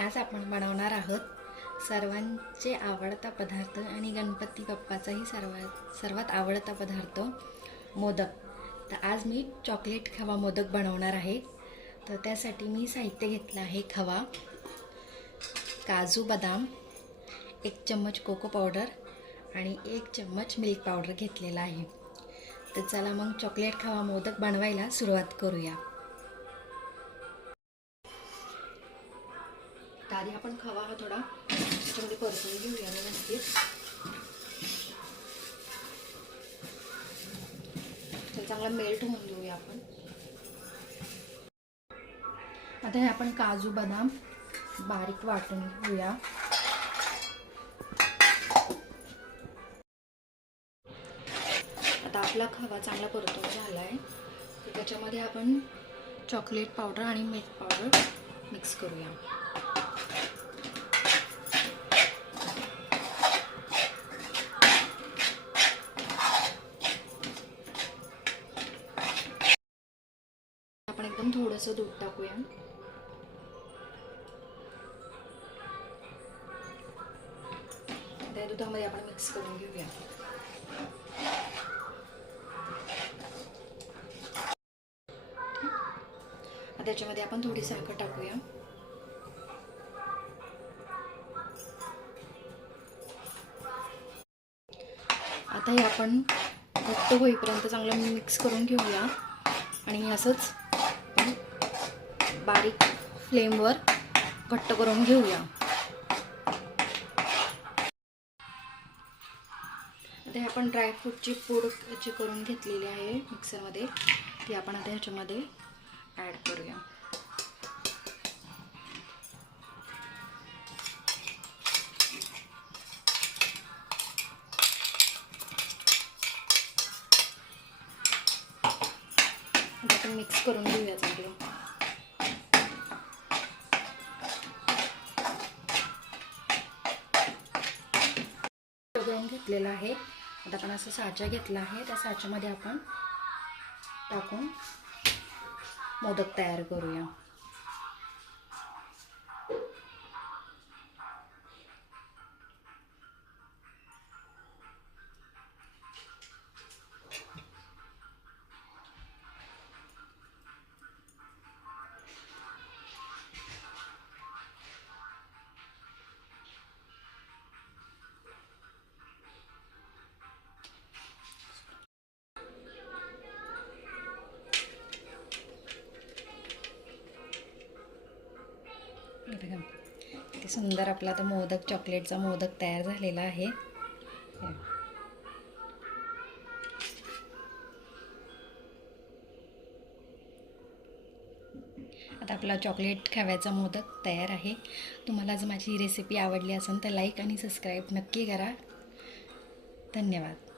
आज आपण बनवणार आहोत सर्वांचे आवडता पदार्थ आणि गणपती बाप्पाचाही सर्वात सर्वात आवडता पदार्थ मोदक. तर आज मी चॉकलेट खवा मोदक बनवणार आहे. तर त्यासाठी मी साहित्य घेतलं आहे खवा काजू बदाम एक चम्मच कोको पावडर आणि एक चम्मच मिल्क पावडर घेतलेला आहे. तर चला मग चॉकलेट खवा मोदक बनवायला सुरुवात करूया. आधी आपण खवा हा थोडा त्याच्यामध्ये परतून घेऊया व्यवस्थित तर चांगला मेल्ट होऊन घेऊया आपण. आता हे आपण काजू बदाम बारीक वाटून घेऊया. आता आपला खवा चांगला परतून झाला आहे त्याच्यामध्ये आपण चॉकलेट पावडर आणि मिल्क पावडर मिक्स करूया. आपण एकदम थोडंसं दूध टाकूया. त्या दुधामध्ये आपण मिक्स करून घेऊया. त्याच्यामध्ये आपण थोडी साखर टाकूया. आता हे आपण घट्ट होईपर्यंत चांगलं मिक्स करून घेऊया. आणि असंच बारीक फ्लेमवर घट्ट करून घेऊया. आता हे आपण ड्रायफ्रूटची पूड जी करून घेतलेली आहे मिक्सरमध्ये. ती आपण आता ह्याच्यामध्ये आपण मिक्स करून घेऊया चांगलं करून घेतलेलं आहे. आता आपण असं साचा घेतला आहे. त्या साच्यामध्ये आपण टाकून मोदक तयार करूया. बघा. किती सुंदर आपला आता मोदक चॉकलेटचा मोदक तयार झालेला आहे. आता आपला चॉकलेट खाव्याचा मोदक तयार आहे. तुम्हाला जर माझी रेसिपी आवडली असेल तर लाईक आणि सबस्क्राईब नक्की करा. धन्यवाद.